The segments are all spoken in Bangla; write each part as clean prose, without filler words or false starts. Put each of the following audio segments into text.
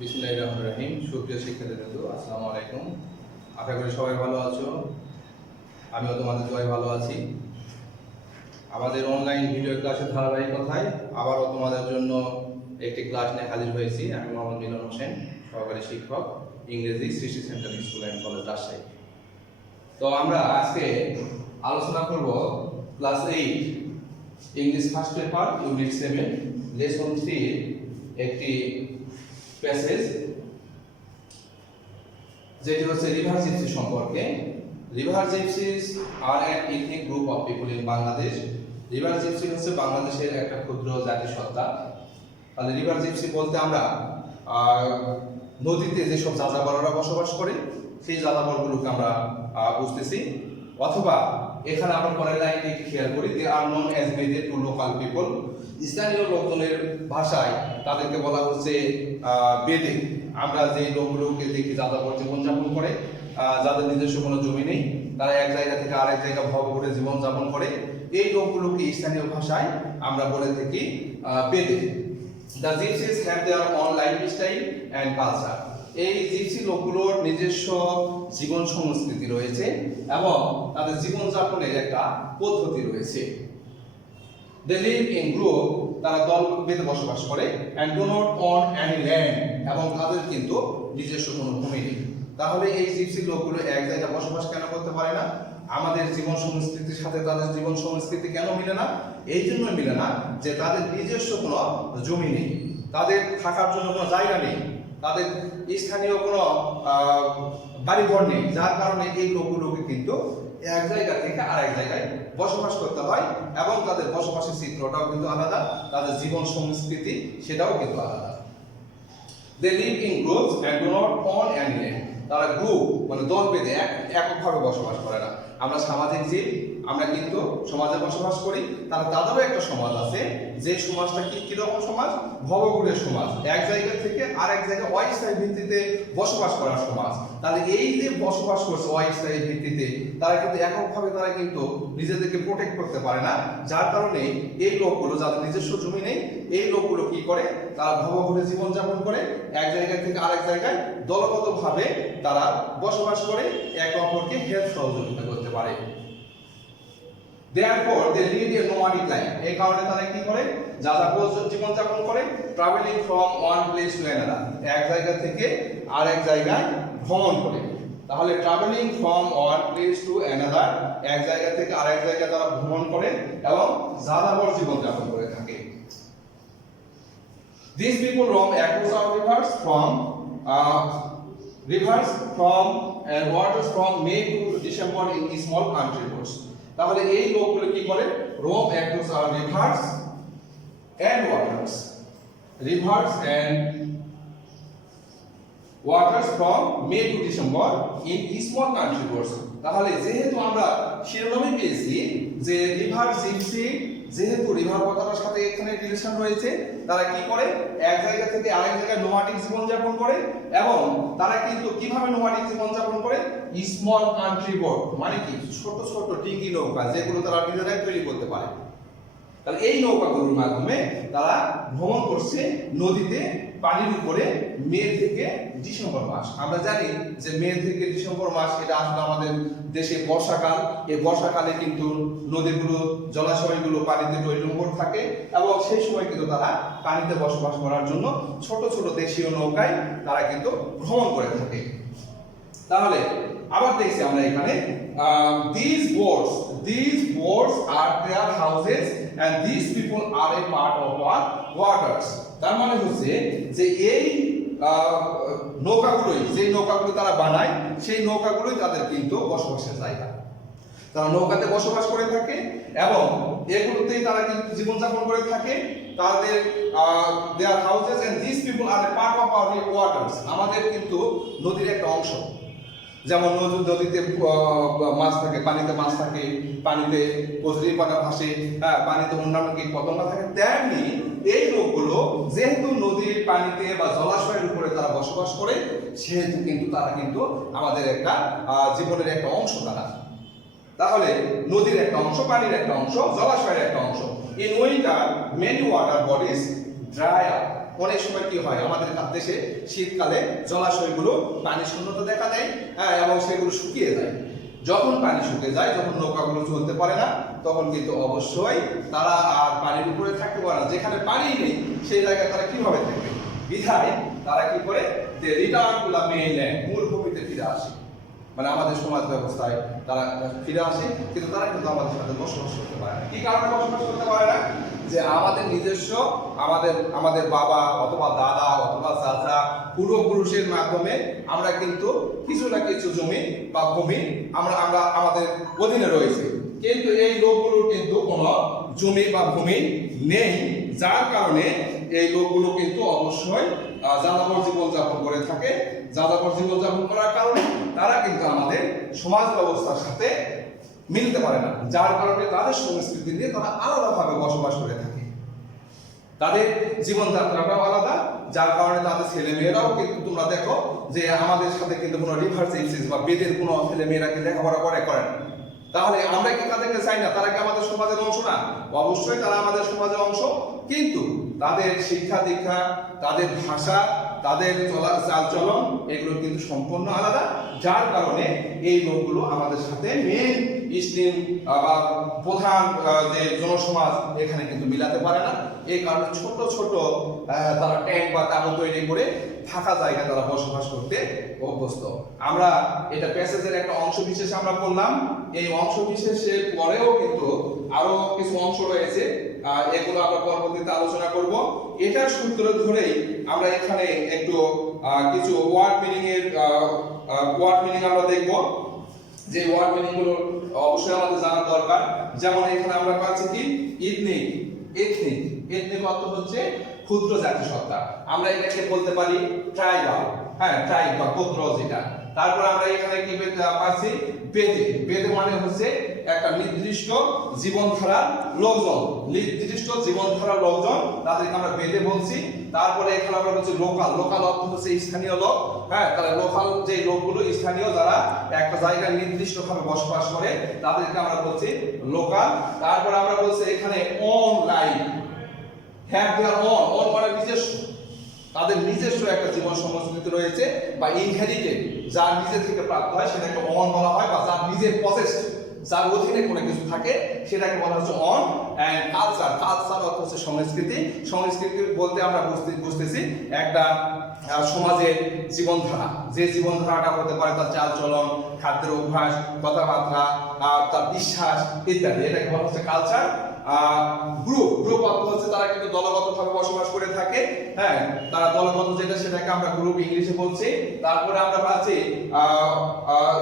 বিসমিল্লাহির রহমানির রহিম। সুপ্রিয় শিক্ষার্থীবৃন্দ, আসসালামু আলাইকুম। আশা করি সবাই ভালো আছো। আমিও তোমাদের দোয়ায় ভালো আছি। আমাদের অনলাইন ভিডিও ক্লাসের ধারাবাহিকতায় আবারও তোমাদের জন্য একটি ক্লাস নিয়ে হাজির হয়েছি। আমি মোহাম্মদ মিলন হোসেন, সহকারী শিক্ষক, ইংরেজি Srishti centre school and college, Rajshahi. তো আমরা আজকে আলোচনা করব class 8 English first paper unit 7 lesson 3 একটি প্যাসেজ, যেটি হচ্ছে রিভার জিপসি সম্পর্কে। River gypsies are an ethnic group of people in Bangladesh. River gypsy হচ্ছে বাংলাদেশের একটা ক্ষুদ্র জাতিসত্তা। তাহলে রিভার জিপসি বলতে আমরা নদীতে যেসব যাযাবররা বসবাস করে সেই যাযাবরগুলোকে আমরা বুঝতেছি। অথবা এখানে আমরা পরের লাইনটি একটু খেয়াল করি, দে আর known as Bede to local people. স্থানীয় লোকজনের ভাষায় তাদেরকে বলা হচ্ছে বেদে। আমরা যে লোকগুলোকে দেখি যাযাবর জীবনযাপন করে, যাদের নিজস্ব কোনো জমি নেই, তারা এক জায়গা থেকে আরেক জায়গা ভব করে জীবনযাপন করে, এই লোকগুলোকে স্থানীয় ভাষায় আমরা বলে থাকি বেদে। The gypsies have their own lifestyle and culture. এই জিপসি লোকগুলোর নিজস্ব জীবন সংস্কৃতি রয়েছে এবং তাদের জীবনযাপনের একটা পদ্ধতি রয়েছে। দে লিভ ইন গ্রুপ, তারা দল বেঁধে বসবাস করে, and do not own any land, এবং তাদের কিন্তু নিজস্ব কোনো ভূমি নেই। তাহলে এই জিপসি লোকগুলো এক জায়গায় বসবাস কেন করতে পারে না? আমাদের জীবন সংস্কৃতির সাথে তাদের জীবন সংস্কৃতি কেন মিলে না? এই জন্য মিলে না যে তাদের নিজস্ব কোনো জমি নেই, তাদের থাকার জন্য কোনো জায়গা নেই, তাদের স্থানীয় কোনো বাড়িঘর নেই, যার কারণে এই লোকগুলোকে কিন্তু এক জায়গা থেকে আরেক জায়গায় বসবাস করতে হয় এবং তাদের বসবাসের চিত্রটাও কিন্তু আলাদা, তাদের জীবন সংস্কৃতি সেটাও কিন্তু আলাদা। They live in groups and do not own any land. তারা গ্রুপ মানে দল বেঁধে এককভাবে বসবাস করে না। আমরা সামাজিক জীব, আমরা কিন্তু সমাজে বসবাস করি। তাদেরও একটা সমাজ আছে, যে সমাজটা কিরকম সমাজ? ভবঘুরের সমাজ, এক জায়গা থেকে আরেক জায়গায় অস্থায়ী ভিত্তিতে বসবাস করার সমাজ। তাহলে এই যে বসবাস করছে অস্থায়ী ভিত্তিতে, তারা কিন্তু এককভাবে তারা কিন্তু নিজেদেরকে প্রোটেক্ট করতে পারে না, যার কারণে এই লোকগুলো যাদের নিজস্ব জমি নেই, এই লোকগুলো কি করে? তারা ভবঘুরে জীবনযাপন করে, এক জায়গা থেকে আরেক জায়গায় দলগতভাবে তারা বসবাস করে, একে অপরকে হেল্প সহযোগিতা করতে পারে। Therefore they lead a nomadic life. এই কারণে তারা কি করে? যাযাবর জীবনযাপন করে, travelling from one place to another, এক জায়গা থেকে আরেক জায়গায় ভ্রমণ করে। তাহলে travelling from one place to another, এক জায়গা থেকে আরেক জায়গায় তারা ভ্রমণ করে এবং যাযাবর জীবনযাপন করে থাকে। These people roam across our rivers from and waters from May to December in small country boats. তাহলে এই লোকগুলো কি করে? roam across our rivers and waters from May to December in small country boats. তাহলে যেহেতু আমরা শিরোনামে পেয়েছি যে রিভার জিপসি, যেহেতু রিভার কথাটার সাথে এখানে রিলেশন রয়েছে, তারা কি করে? এক জায়গা থেকে আরেক জায়গায় নোমাডিক জীবনযাপন করে, এবং তারা কিন্তু কিভাবে নোমাডিক জীবনযাপন করে? স্মল কান্ট্রি বোট, মানে কি? ছোট ছোট ডিঙ্গি নৌকা, যেগুলো তারা নিজেরাই তৈরি করতে পারে। তাহলে এই নৌকাগুলোর মাধ্যমে তারা ভ্রমণ করছে নদীতে, পানির উপরে, মে থেকে ডিসেম্বর মাস। আমরা জানি যে মে থেকে ডিসেম্বর মাস এটা আসলে আমাদের দেশে বর্ষাকাল। এই বর্ষাকালে কিন্তু নদীগুলো, জলাশয়গুলো পানিতে টইটুম্বর থাকে, এবং সেই সময় কিন্তু তারা পানিতে বসবাস করার জন্য ছোট ছোট দেশীয় নৌকায় তারা কিন্তু ভ্রমণ করে থাকে। তাহলে আবার দেখছি আমরা এখানে these boats are their houses and these people are a part of our waters. তার মানে হচ্ছে যে এই নৌকাগুলোই, যে নৌকাগুলো তারা বানায়, সেই নৌকাগুলোই তাদের কিন্তু বসবাসের জায়গা। তারা নৌকাতে বসবাস করে থাকে এবং এগুলোতেই তারা কিন্তু জীবনযাপন করে থাকে। তাদের their houses and these people are a part of our waters. আমাদের কিন্তু নদীর একটা অংশ। যেমন নদীতে মাছ থাকে, পানিতে মাছ থাকে, পানিতে কচুরিপানা ভাসে, পানিতে অন্যান্য কীট পতঙ্গ থাকে, তেমনি এই লোকগুলো যেহেতু নদীর পানিতে বা জলাশয়ের উপরে তারা বসবাস করে, সেহেতু কিন্তু তারা কিন্তু আমাদের একটা জীবনের একটা অংশ তারা। তাহলে নদীর একটা অংশ, পানির একটা অংশ, জলাশয়ের একটা অংশ। In winter many water bodies dry up. অনেক সময় কি হয় আমাদের দেশে শীতকালে জলাশয়গুলো পানি শূন্যতা দেখা দেয়, হ্যাঁ, এবং সেগুলো শুকিয়ে যায়। যখন পানি শুকিয়ে যায়, যখন নৌকাগুলো চলতে পারে না, তখন কিন্তু অবশ্যই তারা আর পানির উপরে থাকতে পারে না। যেখানে পানি নেই সেই জায়গায় তারা কিভাবে থাকবে? বিধায় তারা কি করে, যে রিটার্ন টু দ্য মেইনল্যান্ড, মূল ভূমিতে ফিরে আসে। মানে আমাদের সমাজ ব্যবস্থায় তারা ফিরে আসে, কিন্তু তারা কিন্তু আমাদের সাথে বসবাস করতে পারে না। কি কারণে বসবাস করতে পারে না? যে আমাদের নিজস্ব আমাদের বাবা অথবা দাদা অথবা চাচা পূর্বপুরুষের মাধ্যমে আমরা কিন্তু কিছু না কিছু জমি বা ভূমি আমরা আমাদের অধীনে রয়েছে, কিন্তু এই লোকগুলোর কিন্তু কোনো জমি বা ভূমি নেই, যার কারণে এই লোকগুলো কিন্তু অবশ্যই যাযাবর জীবনযাপন করে থাকে। যাযাবর জীবনযাপন করার কারণে তারা কিন্তু আমাদের সমাজ ব্যবস্থার সাথে মিলতে পারে না, যার কারণে তাদের সংস্কৃতি নিয়ে তারা আলাদাভাবে বসবাস করে থাকে। তাদের জীবনযাত্রাটাও আলাদা, যার কারণে তাদের ছেলে মেয়েরাও কিন্তু তোমরা দেখো যে আমাদের সাথে কিন্তু কোনো রিভার্স এক্সিস বা বেদের কোনো ছেলে মেয়েরা কিন্তু লেখাপড়া করে না। তাহলে আমরা কি তাদেরকে চাই না? তারা কি আমাদের সমাজের অংশ না? অবশ্যই তারা আমাদের সমাজের অংশ, কিন্তু তাদের শিক্ষা দীক্ষা, তাদের ভাষা, তাদের চালচলন এগুলো কিন্তু সম্পূর্ণ আলাদা, যার কারণে এই লোকগুলো আমাদের সাথে মেন স্ট্রিম বা প্রধান যে জনসমাজ এখানে কিন্তু মিলাতে পারে না। এই কারণে ছোট ছোট তারা ট্যাঙ্ক বা তাঁবু তৈরি করে ফাঁকা জায়গায় তারা বসবাস করতে অভ্যস্ত। আমরা এটা প্যাসেজের একটা অংশ বিশেষ আমরা করলাম। এই অংশ বিশেষের পরেও কিন্তু আরো কিছু অংশ রয়েছে, এগুলো আমরা পরবর্তীতে আলোচনা করব। এটার সূত্র ধরেই আমরা এখানে একটু কিছু ওয়ার্ড মিনিং আমরা দেখব, যে ওয়ার্ড মিনিং গুলো অবশ্যই আমাদের জানা দরকার। যেমন এখানে আমরা পাচ্ছি কি এথনিক অর্থ হচ্ছে ক্ষুদ্র জাতিসত্তা, আমরা এটাকে বলতে পারি ট্রাইবাল, হ্যাঁ, ট্রাইব বা গোত্র যেটা। তারপর আমরা এখানে কি পাচ্ছি বেদে মানে হচ্ছে একটা নির্দিষ্ট জীবনধারার লোকজন, তাদেরকে আমরা বেদে বলছি। তারপরে এখানে আমরা বলছি লোকাল অর্থ হচ্ছে স্থানীয় লোক, হ্যাঁ, তাহলে লোকাল যে লোকগুলো স্থানীয় যারা একটা জায়গায় নির্দিষ্টভাবে বসবাস করে তাদেরকে আমরা বলছি লোকাল। তারপরে আমরা বলছি এখানে on life, have their on মানে নিজস্ব, তাদের নিজস্ব একটা জীবন সংস্কৃতি রয়েছে বা ইনহেরিটেড, যার নিজে থেকে প্রাপ্ত হয় সেটাকে অন বলা হয়, বা যার নিজের পজেসড, যার অধীনে কোনো কিছু থাকে সেটাকে বলা হচ্ছে অন। অ্যান্ড কালচার অর্থ হচ্ছে সংস্কৃতি বলতে আমরা বুঝতেছি একটা সমাজের জীবনধারা, যে জীবনধারাটা হতে পারে তার চালচলন, খাদ্যের অভ্যাস, কথাবার্তা, তার বিশ্বাস ইত্যাদি, এটাকে বলা হচ্ছে কালচার। গ্রুপ অর্থ হচ্ছে তারা কিন্তু দলগতভাবে বসবাস করে থাকে, হ্যাঁ, তারা দলগত যেটা সেটাকে আমরা গ্রুপ ইংলিশে বলছি। তারপরে আমরা পাচ্ছি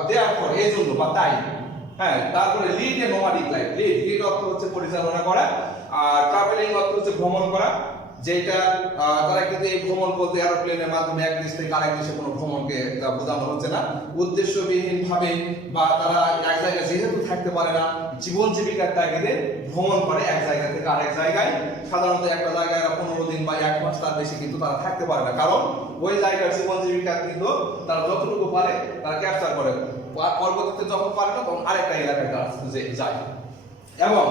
দেয়ারফর, এই জন্য বা তাই, হ্যাঁ। তারপরে lead a nomadic life, lead অর্থ হচ্ছে পরিচালনা করা, আর ট্রাভেলিং অর্থ হচ্ছে ভ্রমণ করা, যেটা তারা কিন্তু এই ভ্রমণ বলতে এরোপ্লেনের মাধ্যমে এক দেশ থেকে আরেক দেশে কোনো ভ্রমণকে বোঝানো হচ্ছে না, উদ্দেশ্যবিহীন ভাবে বা তারা এক জায়গায় যেহেতু থাকতে পারে না, জীবন জীবিকার তাগিদে ভ্রমণ করে এক জায়গা থেকে আরেক জায়গায়। সাধারণত একটা জায়গায় 15 দিন বা 1 মাস তার বেশি কিন্তু তারা থাকতে পারে না, কারণ ওই জায়গার জীবন জীবিকা কিন্তু তারা যতটুকু পারে তারা ক্যাপচার করে, পরবর্তীতে যখন পারে না তখন আরেকটা এলাকায় তারা যায়। এবং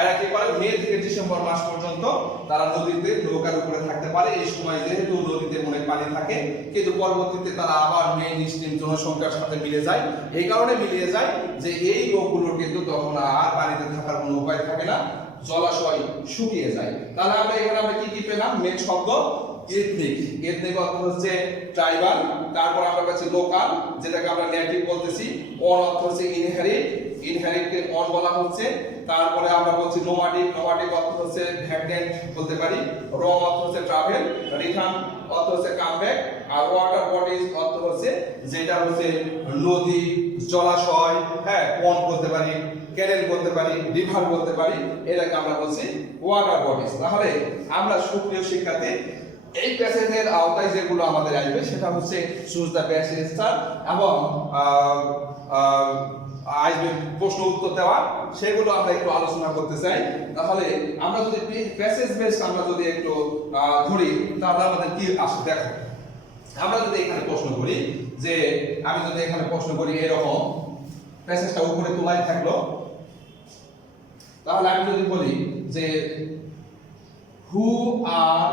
এরা কি করে, মে থেকে ডিসেম্বর মাস পর্যন্ত তারা নদীতে নৌকার উপরে থাকতে পারে। এই সময় যেহেতু নদীতে অনেক পানি থাকে, কিন্তু পরবর্তীতে তারা আবার মেইন স্ট্রিম জনসংখ্যার সাথে মিলে যায়। এই কারণে মিলিয়ে যায় যে এই লোকগুলোর কিন্তু তখন আর পানিতে থাকার কোনো উপায় থাকে না, জলাশয় শুকিয়ে যায়। তাহলে আমরা এখানে কি পেলাম? মেন শব্দ এথনিক অর্থ হচ্ছে ট্রাইবাল, তারপর আমরা পাচ্ছি লোকাল যেটাকে আমরা নেটিভ বলতেছি, অন অর্থ হচ্ছে ইনহেরিটকে অন বলা হচ্ছে। তারপরে আমরা বলছি নোমাডিক অর্থ হচ্ছে ভ্যাকেন্ট বলতে পারি, রং অর্থ হচ্ছে ট্রাভেল, রিটার্ন অর্থ হচ্ছে কাম ব্যাক, আর ওয়াটার বডিজ অর্থ হচ্ছে যেটা হচ্ছে নদী, জলাশয়, হ্যাঁ, পন্ড বলতে পারি, ক্যানেল বলতে পারি, রিভার বলতে পারি, এটাকে আমরা বলছি ওয়াটার বডিজ। তাহলে আমরা সুপ্রিয় শিক্ষার্থী এই প্যাসেজের আওতায় যেগুলো আমাদের আসবে সেটা হচ্ছে চুজ দ্য প্যাসেজ স্টার, এবং আসবে প্রশ্ন উত্তর দেওয়া, সেগুলো আমরা একটু আলোচনা করতে চাই। তাহলে আমরা যদি প্যাসেজ বেস আমরা যদি একটু ধরি তাহলে আমাদের কি আসে দেখো। আমরা যদি এখানে প্রশ্ন করি, যে আমি যদি এখানে প্রশ্ন করি এরকম, প্যাসেজটা উপরে তোলাই থাকলো, তাহলে আমি যদি বলি যে হু are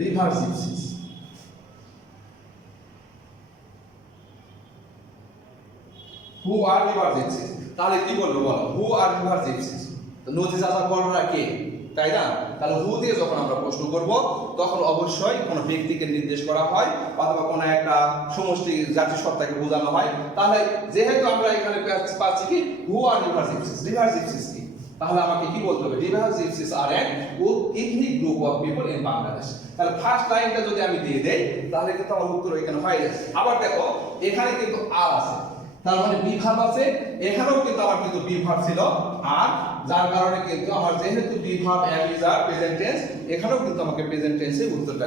river gypsies. Who are river gypsies, তাহলে কি বলবো বলো, হু আর রিভার জিপসিস, নদী যাযাবররা কে, তাই না? তাহলে হু দিয়ে যখন আমরা প্রশ্ন করব তখন অবশ্যই কোনো ব্যক্তিকে নির্দেশ করা হয় অথবা কোনো একটা সমষ্টি জাতিসত্তাকে বোঝানো হয়। তাহলে যেহেতু আমরা এখানে পাচ্ছি কি who are river gypsies, river gypsies কি, তাহলে আমাকে কি বলতে হবে, river gypsies are an ethnic group of people in Bangladesh. তাহলে ফার্স্ট লাইনটা যদি আমি দিয়ে দেই তাহলে কিন্তু আমার উত্তর এখানে হয়ে যাচ্ছে। আবার দেখো এখানে কিন্তু আর আছে, তার মানে বি ভার্ব আছে, এখানেও কিন্তু আমার কিন্তু বি ভার্ব ছিল আর, যার কারণে কিন্তু আমার যেহেতু be verb am is are present tense, এখানেও কিন্তু আমাকে প্রেজেন্ট টেন্সে উত্তরটা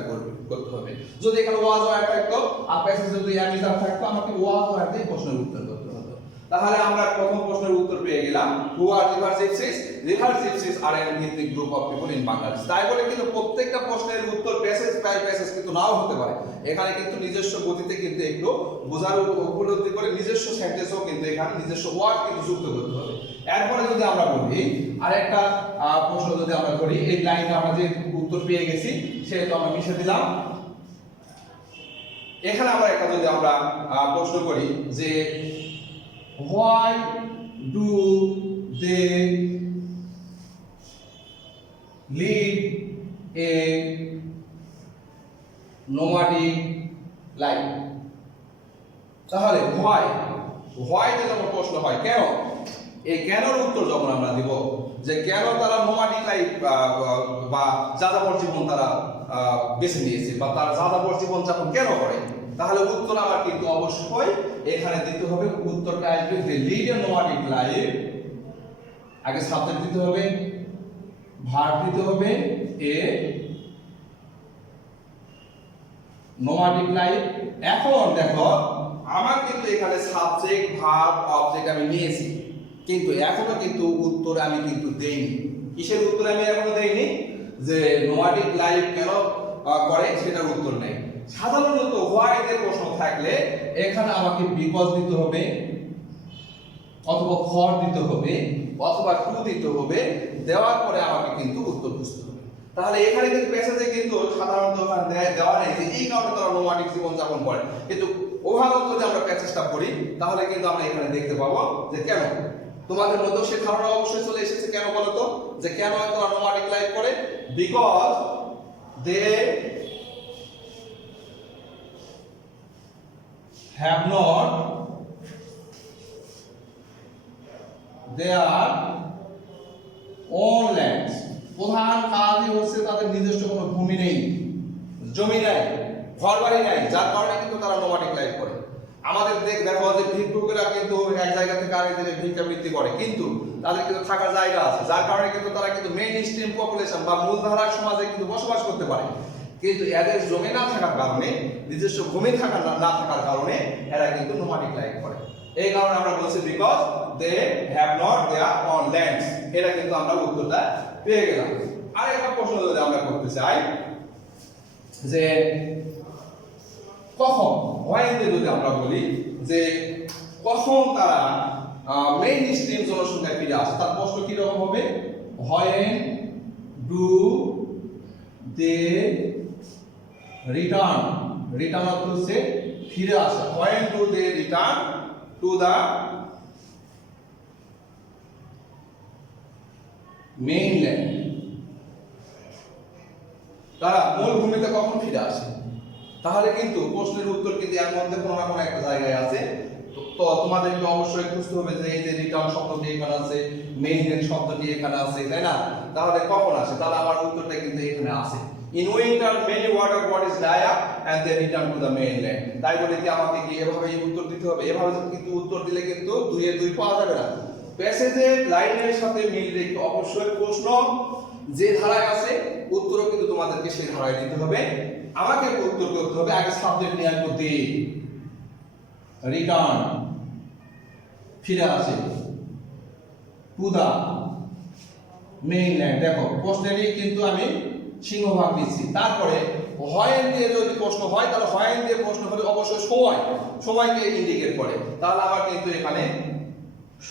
করতে হবে। যদি এখানে ওয়াজ ওয়্যার থাকতো আর প্যাসেজে যদি এম ইজ আর থাকতো আমাকে ওয়াজ ওয়্যার দিয়ে প্রশ্নের উত্তর করতে হতো। তাহলে আমরা প্রথম প্রশ্নের উত্তর পেয়ে গেলাম who are river gypsies, river gypsies are an ethnic group of people in Bangladesh. তাই বলে কিন্তু প্রত্যেকটা প্রশ্নের উত্তর প্যাসেজ বাই প্যাসেজ কিন্তু নাও হতে পারে, এখানে কিন্তু নিজস্ব গতিতে কিন্তু একটু বোঝার উপলব্ধি করে নিজস্ব সেন্টেন্সও কিন্তু এখানে নিজস্ব ওয়ার্ড কিন্তু যুক্ত করতে হবে। এরপরে যদি আমরা বলি আরেকটা প্রশ্ন যদি আমরা করি, এই লাইনে আমরা যে উত্তর পেয়ে গেছি সেটা আমরা মিশে দিলাম। এখানে আমরা একটা যদি আমরা প্রশ্ন করি যে why do they lead a nomadic life? তাহলে why তে যখন প্রশ্ন হয় কেন, এই কেনর উত্তর যখন আমরা দিব যে কেন তারা নোমাডিক লাইফ বা যাযাবর জীবন তারা বেছে নিয়েছে বা তারা যাযাবর জীবন যাপন কেন করে, তাহলে উত্তর আমার কিন্তু অবশ্যই এখানে দিতে হবে, উত্তরটা আসবে যে লিড এ নোমাডিক লাইফ, আগে সাবজেক্ট দিতে হবে, ভার্ব দিতে হবে এ নোমাডিক লাইফ। এখন দেখো আমার কিন্তু এখানে সাবজেক্ট ভার্ব অবজেক্ট আমি নিয়েছি, কিন্তু এখনো কিন্তু উত্তর আমি কিন্তু দেইনি। কিসের উত্তর আমি এখনো দেইনি, যে নোমাডিক লাইফ কেন করে সেটার উত্তর নেই। সাধারণত হোয়াই এর প্রশ্ন থাকলে এখানে আমাকে বিকজ দিতে হবে অথবা ফর দিতে হবে অথবা টু দিতে হবে, দেওয়ার পরে আমাকে কিন্তু উত্তর খুঁজতে হবে। তাহলে এখানে কিন্তু প্যাসেজে কিন্তু সাধারণত দেওয়া নেই যে এই কারণে তারা নোমাডিক জীবন যাপন করে, কিন্তু ওভারঅল যদি আমরা প্যাসেজটা পড়ি তাহলে কিন্তু আমরা এখানে দেখতে পাবো যে কেন। তোমাদের মধ্যে সে ধারণা অবশ্যই চলে এসেছে, কেন বলো তো, যে কেন তারা নোমাডিক লাইফ করে, because they have not their own lands। প্রধান কাজই হচ্ছে তাদের নিজস্ব কোনো ভূমি নেই, জমি নেই, ঘরবাড়ি নেই, যার কারণে কিন্তু তারা নোমাডিক লাইফ করে। আমাদের দেখো যে ভিক্ষুকেরা কিন্তু এক জায়গা থেকে আরেক জায়গায় ভিক্ষাবৃত্তি করে, কিন্তু তাদের কিন্তু থাকার জায়গা আছে, যার কারণে কিন্তু তারা কিন্তু মেইন স্ট্রিম পপুলেশন বা মূলধারার সমাজে কিন্তু বসবাস করতে পারে। কিন্তু এদের জমি না থাকার কারণে, নিজস্ব ভূমি না থাকার কারণে এরা কিন্তু নোমাডিক লাইফ করে। এই কারণে আমরা বলছি because they have not their own lands, এটা কিন্তু আমরা উত্তরটা পেয়ে গেলাম। আরেকটা প্রশ্ন যদি আমরা করতে চাই যে কখন, হোয়েন যদি আমরা বলি যে কখন তারা মেইন স্ট্রিম জনসংখ্যায় ফিরে আসে, তার প্রশ্ন কি রকম হবে, when do they return, return অর্থ হচ্ছে ফিরে আসা, when do they return to the mainland, তারা মূল ভূমিতে কখন ফিরে আসে। তাহলে কিন্তু প্রশ্নের উত্তর কিন্তু এর মধ্যে কোনো না কোনো একটা জায়গায় আছে, তো তোমাদেরকে অবশ্যই খুঁজতে হবে যে এই যে রিটার্ন শব্দটি এখানে আছে, মেইনল্যান্ড শব্দটি এখানে আছে, তাই না? তাহলে কখন আসে, তাহলে আমার উত্তরটা কিন্তু এখানে আছে। In winter many water bodies dry up and they return to the mainland। তাই বলে কি আমাকে কি এভাবে উত্তর দিতে হবে? এভাবে কিন্তু উত্তর দিলে কিন্তু দুইয়ে দুই পাওয়া যাবে না। প্যাসেজের লাইনের সাথে মিল রেখে অবশ্যই প্রশ্ন যে ধারায় আছে উত্তরও কিন্তু তোমাদেরকে সেই ধারায় দিতে হবে। আমাকে উত্তর করতে হবে, আগে সাবজেক্ট নিয়ে আসবো দে, রিটার্ন ফিরে আসে, টু দা মেইনল্যান্ড। দেখো প্রশ্নেরই কিন্তু আমি সিংহভাগ দিচ্ছি। তারপরে হোয়েন দিয়ে যদি প্রশ্ন হয় তাহলে হোয়েন দিয়ে প্রশ্ন হলে অবশ্যই সময়কে ইন্ডিকেট করে। তাহলে আমার কিন্তু এখানে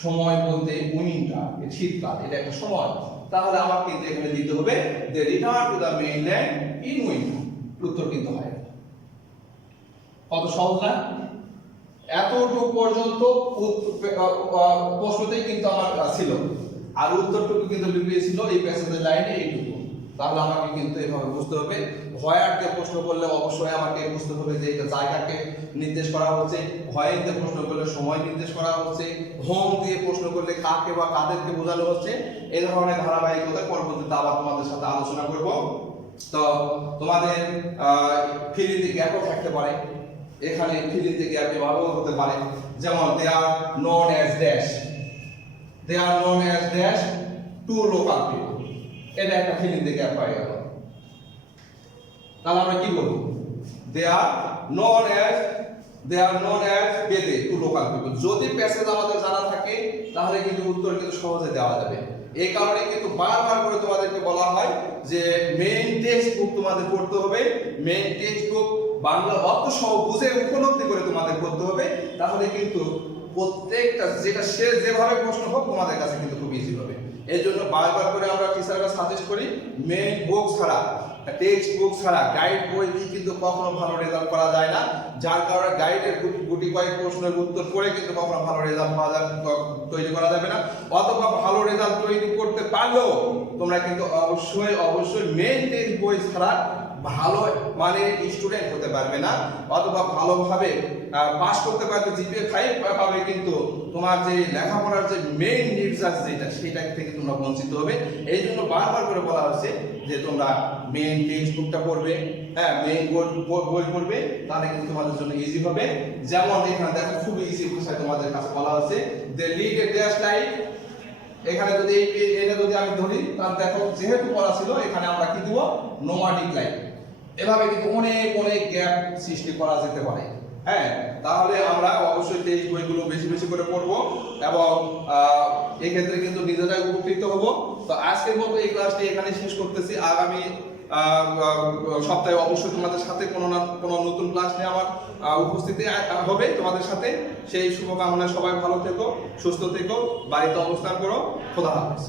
সময় বলতে উইন্টার, শীতকাল, এটা একটা সময়। তাহলে আমার কিন্তু এখানে দিতে হবে যে return to the mainland in winter. উত্তর কিন্তু হয় না। কত সহজ না? এতটুকু পর্যন্ত প্রশ্নতেই কিন্তু আমার ছিল, আর উত্তরটুকু কিন্তু লিখিয়েছিল এই প্যাসেজের লাইনে এইটুকু। তাহলে আমাকে কিন্তু এভাবে বুঝতে হবে, হোয়ারকে প্রশ্ন করলে অবশ্যই আমাকে বুঝতে হবে যে এটা জায়গাকে নির্দেশ করা হচ্ছে, হোয়ার দিয়ে প্রশ্ন করলে সময় নির্দেশ করা হচ্ছে, হোম দিয়ে প্রশ্ন করলে কাকে বা কাদেরকে বোঝানো হচ্ছে। এই ধরনের ধারাবাহিকতা পরবর্তীতে আবার তোমাদের সাথে আলোচনা করব। তো তোমাদের ফিল ইন দ্য গ্যাপও থাকতে পারে, এখানে ফিল ইন দ্য গ্যাপ এভাবেও হতে পারে, যেমন they are known as dash, they are known as dash to local people, এটা একটা ফিল ইন দ্য গ্যাপ পাই গেল। তাহলে আমরা কি বলবো? They are known as Bede to local people. যদি প্যাসেজ আমাদের জানা থাকে তাহলে কিন্তু উত্তর কিন্তু সহজে দেওয়া যাবে। এই কারণে কিন্তু বারবার করে তোমাদেরকে বলা হয় যে মেইন টেক্সট বুক তোমাদের পড়তে হবে, মেইন টেক্সট বুক বাংলা অর্থ সহ বুঝে উপলব্ধি করে তোমাদের পড়তে হবে। তাহলে কিন্তু প্রত্যেকটা যেটা সে যেভাবে প্রশ্ন হোক তোমাদের কাছে কিন্তু খুব ইজি হবে। এই জন্য বারবার করে আমরা টিচাররা সাজেস্ট করি মেইন বুক ছাড়া, টেক্সট বুক ছাড়া গাইড বই দিয়ে কিন্তু কখনো ভালো রেজাল্ট করা যায় না। যার কারণে গাইডের গুটি কয়েক প্রশ্নের উত্তর করে কিন্তু কখনো ভালো রেজাল্ট তৈরি করা যাবে না। অথবা ভালো রেজাল্ট তৈরি করতে পারলেও তোমরা কিন্তু অবশ্যই মেইন টেক্সট বই ছাড়া ভালো মানে স্টুডেন্ট হতে পারবে না, অথবা ভালোভাবে পাস করতে পারবে, জিপিএ 5 পাবে, কিন্তু তোমার যে লেখাপড়ার যে মেইন নির্যাস যেটা সেটা থেকে তোমরা বঞ্চিত হবে। এই জন্য বারবার করে বলা হচ্ছে যে তোমরা মেইন টেক্সট বুকটা পড়বে, হ্যাঁ মেইন বই পড়বে, তাহলে কিন্তু তোমাদের জন্য ইজি হবে। যেমন এখানে দেখো খুব ইজি ভাষায় তোমাদের কাছে বলা হচ্ছে they lead a dash life. এখানে যদি এটা যদি আমি ধরি তাহলে দেখো যেহেতু পড়া ছিল এখানে আমরা কি দিব? Nomadic life. এভাবে কিন্তু অনেক গ্যাপ সৃষ্টি করা যেতে পারে। হ্যাঁ, তাহলে আমরা অবশ্যই টেক্সট বইগুলো বেশি বেশি করে পড়বো এবং এই ক্ষেত্রে কিন্তু নিজেরাই উপকৃত হব। তো আজকের মতো এই ক্লাসটি এখানে শেষ করতেছি। আগামী সপ্তাহে অবশ্যই তোমাদের সাথে কোনো না কোনো নতুন ক্লাস নিয়ে আমার উপস্থিতি হবে তোমাদের সাথে। সেই শুভকামনায় সবাই ভালো থেকো, সুস্থ থেকো, বাড়িতে অবস্থান করো। খোদা হাফেজ।